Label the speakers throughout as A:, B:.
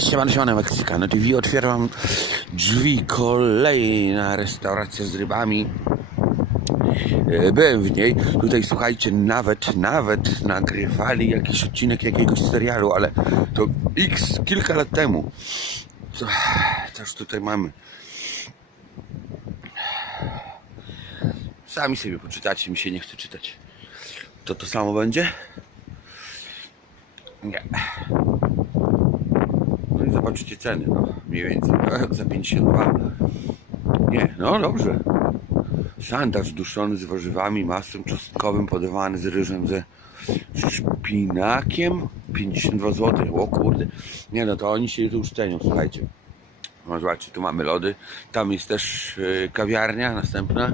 A: Siemano, siemano, Meksykano TV. Otwieram drzwi. Kolejna restauracja z rybami. E, Byłem w niej. Tutaj, słuchajcie, nawet, nawet nagrywali jakiś odcinek jakiegoś serialu, ale to x, kilka lat temu. Co, też tutaj mamy. Sami sobie poczytacie, mi się nie chce czytać. To to samo będzie? Nie. No i zobaczycie ceny, no mniej więcej. E, Za 52. Nie, no dobrze. Sandaż duszony z warzywami, masłem czosnkowym, podawany z ryżem, ze szpinakiem. 52 zł. O kurde. Nie no, to oni się tu już cenią, słuchajcie. No zobaczcie, tu mamy lody. Tam jest też e, kawiarnia następna.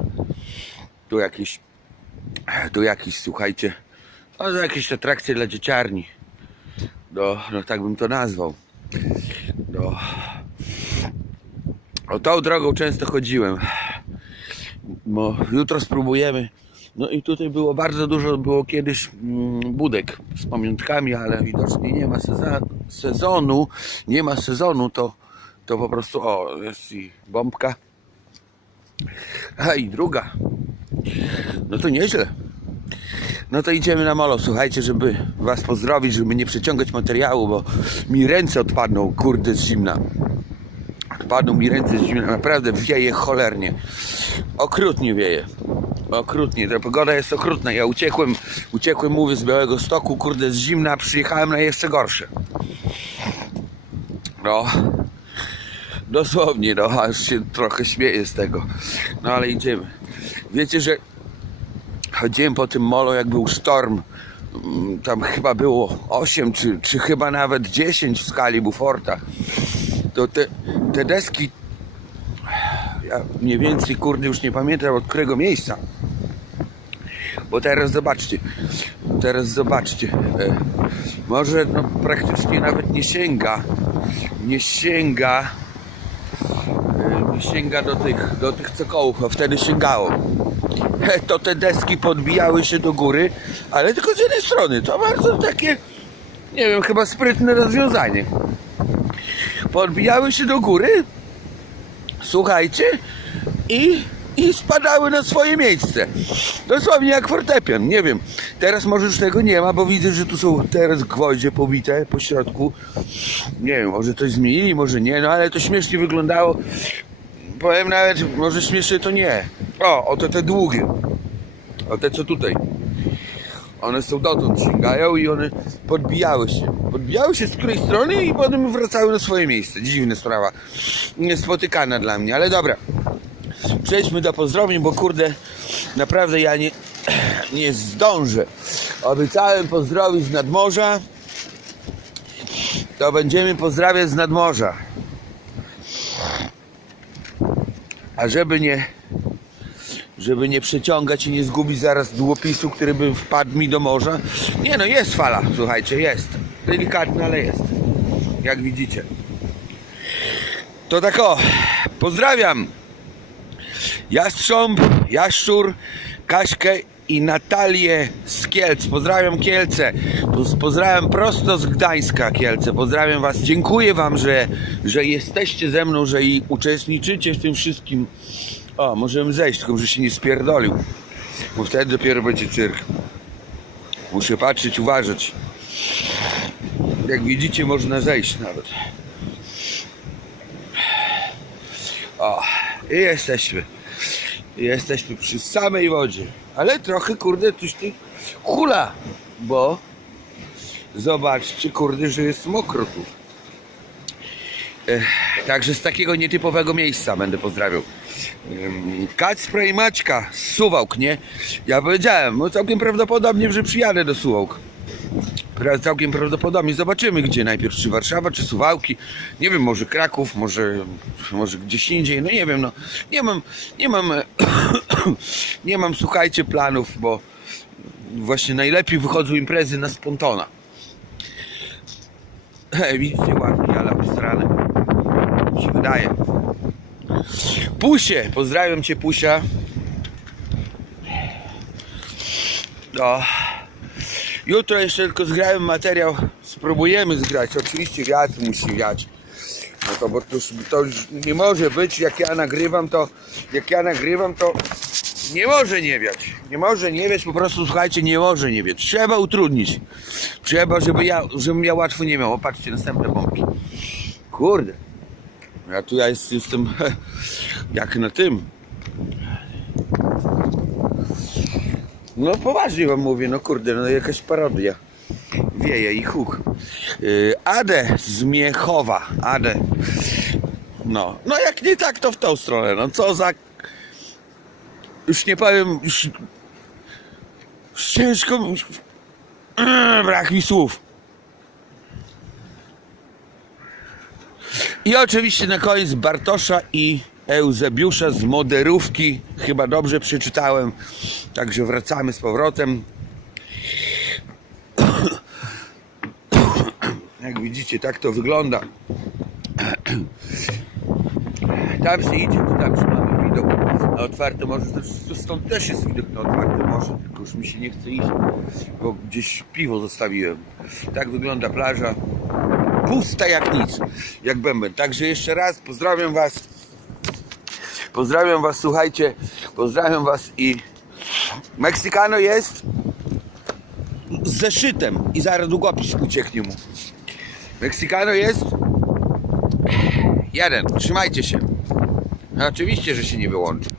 A: Tu jakieś, tu jakieś, słuchajcie, no, to jakieś atrakcje dla dzieciarni. No, no tak bym to nazwał. No. O tą drogą często chodziłem. Bo jutro spróbujemy. No i tutaj było bardzo dużo, było kiedyś mm, budek z pamiątkami, ale widocznie nie ma sezonu, nie ma sezonu, to, to po prostu, o, jest i bombka. A i druga. No to nieźle. No to idziemy na molo, słuchajcie, żeby was pozdrowić, żeby nie przeciągać materiału, bo mi ręce odpadną, kurde, z zimna. Odpadną mi ręce z zimna, naprawdę wieje cholernie. Okrutnie wieje. Okrutnie, ta pogoda jest okrutna. Ja uciekłem, uciekłem, mówię, z Białego Stoku, kurde, z zimna, przyjechałem na jeszcze gorsze. No, dosłownie, no, aż się trochę śmieję z tego. No ale idziemy. Wiecie, że chodziłem po tym molo, jak był sztorm. Mm, Tam chyba było 8 czy, czy chyba nawet 10 w skali Buforta. To te, te deski, ja mniej więcej kurde już nie pamiętam od którego miejsca. Bo teraz zobaczcie, teraz zobaczcie, e, może no, praktycznie nawet nie sięga, nie sięga, sięga do tych, do tych cokołów, a wtedy sięgało to te deski podbijały się do góry, ale tylko z jednej strony. To bardzo takie, nie wiem, chyba sprytne rozwiązanie. Podbijały się do góry, słuchajcie, i, i spadały na swoje miejsce. Dosłownie jak fortepian, nie wiem. Teraz może już tego nie ma, bo widzę, że tu są teraz gwoździe pobite po środku. Nie wiem, może coś zmienili, może nie, no ale to śmiesznie wyglądało powiem nawet, może śmiesznie to nie. O, oto te długie. O te co tutaj. One są dotąd sięgają i one podbijały się. Podbijały się z której strony i potem wracały na swoje miejsce. Dziwna sprawa. Niespotykana dla mnie, ale dobra. Przejdźmy do pozdrowień, bo kurde, naprawdę ja nie, nie zdążę. Obiecałem pozdrowić z nadmorza. To będziemy pozdrawiać z nadmorza. A żeby nie żeby nie przeciągać i nie zgubić zaraz długopisu, który by wpadł mi do morza. Nie no, jest fala, słuchajcie, jest. Delikatna, ale jest. Jak widzicie. To tak o, pozdrawiam Jastrząb, Jaszczur, Kaśkę i Natalię z Kielc. Pozdrawiam Kielce. Poz- Pozdrawiam prosto z Gdańska Kielce. Pozdrawiam Was. Dziękuję Wam, że, że jesteście ze mną, że i uczestniczycie w tym wszystkim. O, możemy zejść, tylko że się nie spierdolił. Bo wtedy dopiero będzie cyrk. Muszę patrzeć, uważać. Jak widzicie, można zejść nawet. O, i jesteśmy. Jesteśmy przy samej wodzie. Ale trochę, kurde, coś tu hula. Bo zobaczcie, kurde, że jest mokro tu. Ech, Także z takiego nietypowego miejsca będę pozdrawiał. Kacpra i Maćka z Suwałk, nie? Ja powiedziałem, no całkiem prawdopodobnie, że przyjadę do Suwałk. Całkiem prawdopodobnie. Zobaczymy gdzie najpierw, czy Warszawa, czy Suwałki. Nie wiem, może Kraków, może, może gdzieś indziej. No nie wiem, no. Nie mam, nie mam, nie mam, słuchajcie, planów, bo właśnie najlepiej wychodzą imprezy na spontona. Hej, widzicie, ładnie, ale obstrane. Mi się wydaje. Pusie, pozdrawiam cię, Pusia. No. Jutro jeszcze tylko zgrałem materiał spróbujemy zgrać. Oczywiście wiatr musi wiać. No to bo to to już nie może być, jak ja nagrywam, to jak ja nagrywam, to nie może nie wiać. Nie może nie wiać, po prostu słuchajcie, nie może nie wiać. Trzeba utrudnić. Trzeba, żeby ja, żebym ja łatwo nie miał. O, patrzcie, następne bombki. Kurde. Ja tu ja jest, jestem jak na tym. No poważnie wam mówię, no kurde, no jakaś parodia. Wieje i huk. Yy, Ade z Miechowa. Ade. No. No jak nie tak, to w tą stronę. No co za... Już nie powiem, już... już ciężko... Już... Eee, Brak mi słów. I oczywiście na koniec Bartosza i Eusebiusza z Moderówki. Chyba dobrze przeczytałem. Także wracamy z powrotem. Jak widzicie, tak to wygląda. Tam się idzie, tam się mamy widok na otwarte morze. Stąd też jest widok na otwarte morze, tylko już mi się nie chce iść, bo gdzieś piwo zostawiłem. Tak wygląda plaża. Pusta jak nic, jak bęben. Także jeszcze raz pozdrawiam Was. Pozdrawiam Was, słuchajcie. Pozdrawiam Was i Meksykano jest z zeszytem i zaraz długopis ucieknie mu. Meksykano jest jeden. Trzymajcie się. No, oczywiście, że się nie wyłączy.